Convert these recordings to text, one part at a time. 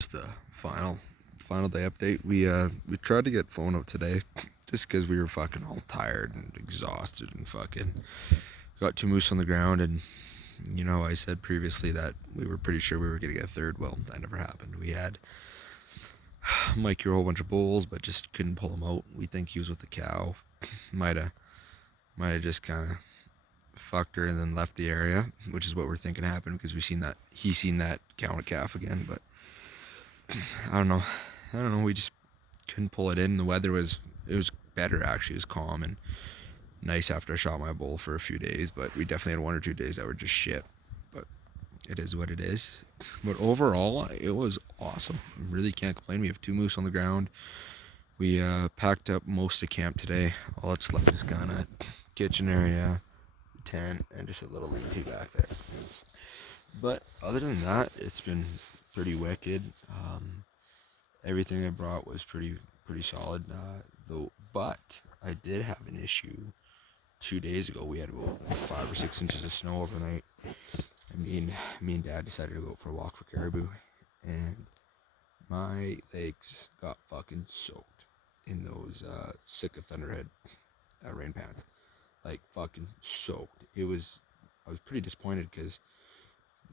Just a final day update. We tried to get phone out today, just because we were fucking all tired and exhausted and fucking got two moose on the ground. And I said previously that we were pretty sure we were gonna get a third. Well, that never happened. We had Mike threw a whole bunch of bulls, but just couldn't pull him out. We think he was with the cow. Might have just kind of fucked her and then left the area, which is what we're thinking happened because he's seen that cow and a calf again. But I don't know. We just couldn't pull it in. It was better actually. It was calm and nice after I shot my bull for a few days, but we definitely had 1 or 2 days that were just shit. But it is what it is. But overall, it was awesome. Really can't complain. We have two moose on the ground. We packed up most of camp today. All that's left is kind of kitchen area, tent, and just a little lean-to back there. But other than that, it's been pretty wicked. Everything I brought was pretty solid. Though, but I did have an issue 2 days ago. We had about 5 or 6 inches of snow overnight. Me and Dad decided to go for a walk for caribou, and my legs got fucking soaked in those Sitka Thunderhead rain pants. Like fucking soaked. I was pretty disappointed because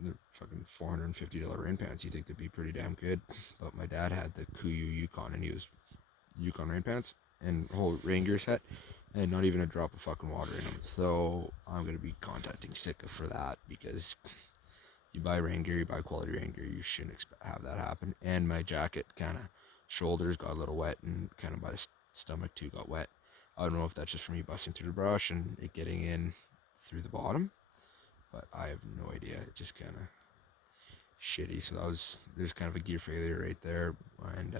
they're fucking $450 rain pants. You think they'd be pretty damn good, but my dad had the Kuiu Yukon, and he was Yukon rain pants and whole rain gear set, and not even a drop of fucking water in them. So I'm gonna be contacting Sitka for that because you buy rain gear, you buy quality rain gear, you shouldn't have that happen. And my jacket kind of shoulders got a little wet, and kind of my stomach too got wet. I don't know if that's just from me busting through the brush and it getting in through the bottom, but I have no idea. It just kind of shitty. So there's kind of a gear failure right there, and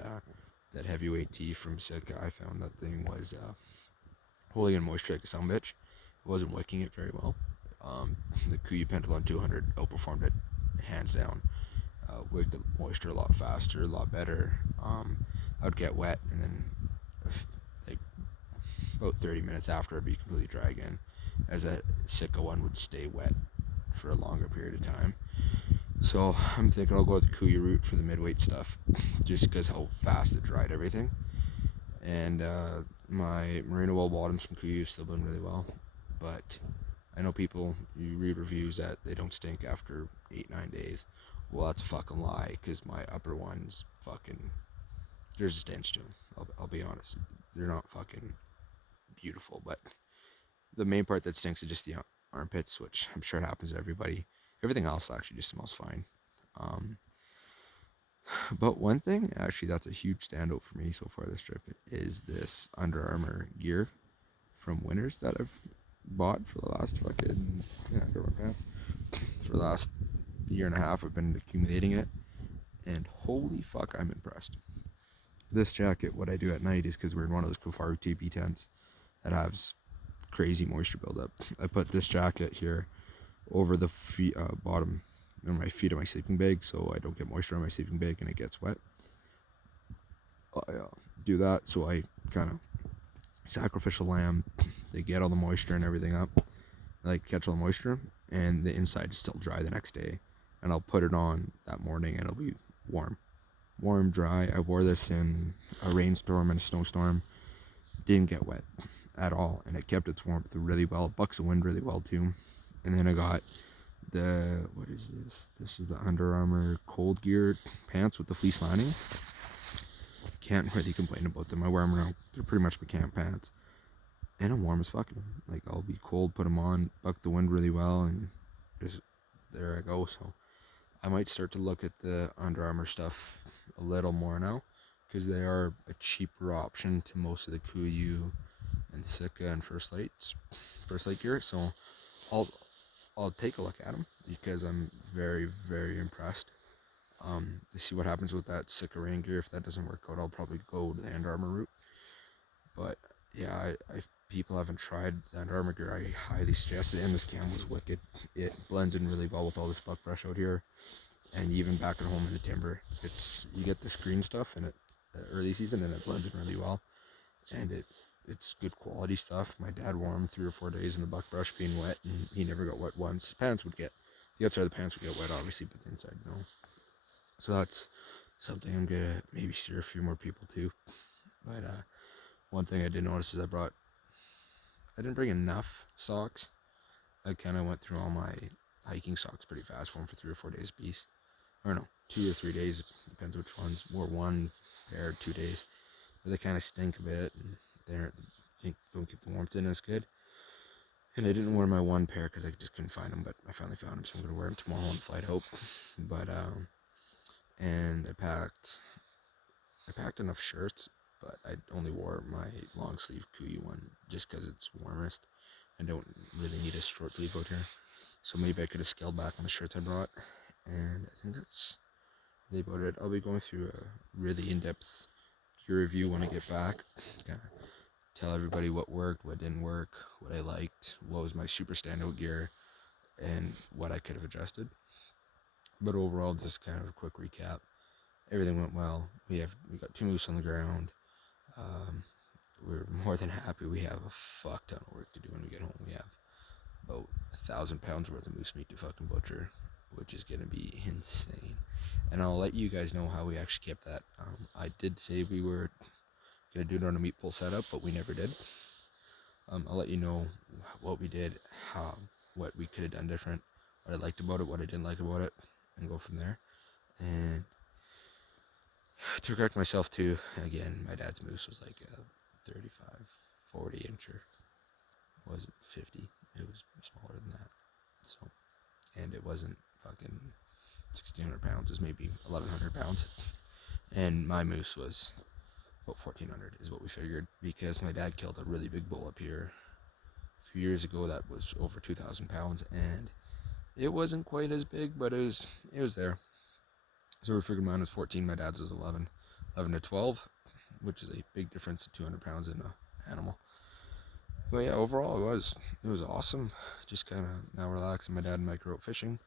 that heavyweight tee from Sitka, I found that thing was holding in moisture like a sumbitch. It wasn't wicking it very well. The Kuiu Pentalon 200 outperformed it hands down. Wigged the moisture a lot faster, a lot better. I would get wet, and then like about 30 minutes after, I'd be completely dry again, as a Sitka one would stay wet for a longer period of time. So I'm thinking I'll go with the Kuiu route for the midweight stuff, just because how fast it dried everything. And my merino wool bottoms from Kuiu have still been really well, but I know you read reviews that they don't stink after 8-9 days. Well, that's a fucking lie, because my upper ones fucking, there's a stench to them. I'll be honest, they're not fucking beautiful, but the main part that stinks is just the armpits, which I'm sure it happens to everybody. Everything else actually just smells fine. Um, but one thing actually that's a huge standout for me so far this trip is this Under Armour gear from Winners that I've bought for the last fucking pants. For the last year and a half, I've been accumulating it, and holy fuck, I'm impressed. This jacket, what I do at night is because we're in one of those Kofaru TP tents that has crazy moisture buildup. I put this jacket here over the bottom of my feet of my sleeping bag, so I don't get moisture on my sleeping bag and it gets wet. I do that so I kind of sacrificial lamb. They get all the moisture and everything up, like catch all the moisture, and the inside is still dry the next day. And I'll put it on that morning, and it'll be warm, dry. I wore this in a rainstorm and a snowstorm. Didn't get wet at all, and it kept its warmth really well. It bucks the wind really well too. And then I got what is this? This is the Under Armour cold gear pants with the fleece lining. Can't really complain about them. I wear them around. They're pretty much my camp pants, and I'm warm as fuck. Like, I'll be cold, put them on, buck the wind really well, and just there I go. So I might start to look at the Under Armour stuff a little more now, because they are a cheaper option to most of the Kuiu and Sitka and First Light gear. So I'll take a look at them, because I'm very, very impressed. To see what happens with that Sitka rain gear. If that doesn't work out, I'll probably go to the Under Armour route. But yeah, if people haven't tried the Under Armour gear, I highly suggest it. And this cam was wicked. It blends in really well with all this buckbrush out here, and even back at home in the timber. You get this green stuff in it early season, and it blends in really well. And it's good quality stuff. My dad wore them 3 or 4 days in the buckbrush being wet, and he never got wet once. The outside of the pants would get wet, obviously, but the inside no. So something I'm gonna maybe steer a few more people to. But one thing I did notice is I didn't bring enough socks. I kind of went through all my hiking socks pretty fast, one for 3 or 4 days a piece. Or no, 2 or 3 days, depends which ones. More 1 pair, 2 days. But they kind of stink a bit, and they don't keep the warmth in as good. And I didn't wear my 1 pair because I just couldn't find them, but I finally found them, so I'm going to wear them tomorrow on the flight out. But, and I packed enough shirts, but I only wore my long sleeve Kuyi one just because it's warmest. I don't really need a short sleeve out here. So maybe I could have scaled back on the shirts I brought. And I think that's really about it. I'll be going through a really in-depth gear review when I get back. Kind of tell everybody what worked, what didn't work, what I liked, what was my super standout gear, and what I could have adjusted. But overall, just kind of a quick recap. Everything went well. We got 2 moose on the ground. We're more than happy. We have a fuck ton of work to do when we get home. We have about 1,000 pounds worth of moose meat to fucking butcher, which is gonna be insane. And I'll let you guys know how we actually kept that. I did say we were gonna do it on a meat pull setup, but we never did. I'll let you know what we did, what we could have done different, what I liked about it, what I didn't like about it, and go from there. And to correct myself too, again, my dad's moose was like a 35, 40 incher. It wasn't 50. It was smaller than that. So, and it wasn't fucking 1,600 pounds. It was maybe 1,100 pounds. And my moose was about 1,400 is what we figured, because my dad killed a really big bull up here a few years ago that was over 2,000 pounds, and it wasn't quite as big, but it was there. So we figured mine was 14, my dad's was 11 to 12, which is a big difference of 200 pounds in an animal. But yeah, overall it was awesome. Just kind of now relaxing. My dad and Mike are out fishing,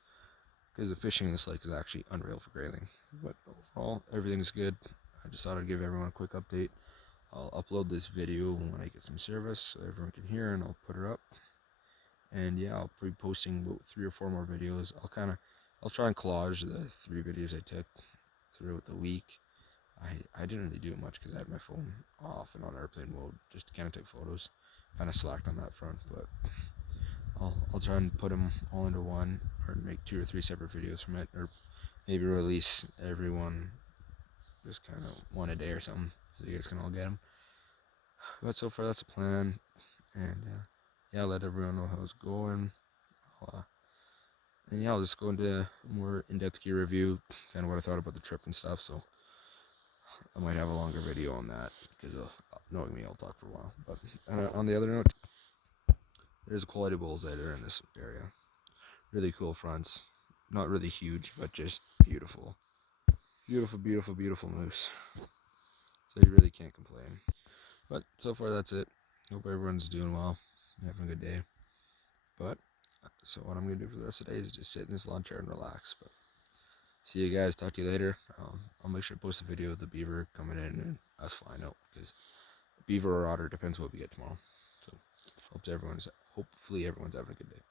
because the fishing in this lake is actually unreal for grayling. But overall, everything's good. I just thought I'd give everyone a quick update. I'll upload this video when I get some service so everyone can hear, and I'll put it up. And yeah, I'll be posting about 3 or 4 more videos. I'll try and collage the 3 videos I took throughout the week. I didn't really do much because I had my phone off and on airplane mode just to kind of take photos. Kind of slacked on that front, but I'll try and put them all into one, or make 2 or 3 separate videos from it, or maybe release everyone just kind of one a day or something, so you guys can all get them. But so far that's the plan, and yeah, I'll let everyone know how it's going. And yeah, I'll just go into a more in-depth gear review, kind of what I thought about the trip and stuff. So I might have a longer video on that, because knowing me, I'll talk for a while. But on the other note, there's a quality bullseye there in this area. Really cool fronts. Not really huge, but just beautiful. Beautiful, beautiful, beautiful moose. So you really can't complain. But so far that's it. Hope everyone's doing well, having a good day. But so what I'm gonna do for the rest of the day is just sit in this lawn chair and relax. But see you guys. Talk to you later. I'll make sure to post a video of the beaver coming in and us flying out, because beaver or otter depends what we get tomorrow. So hopefully everyone's having a good day.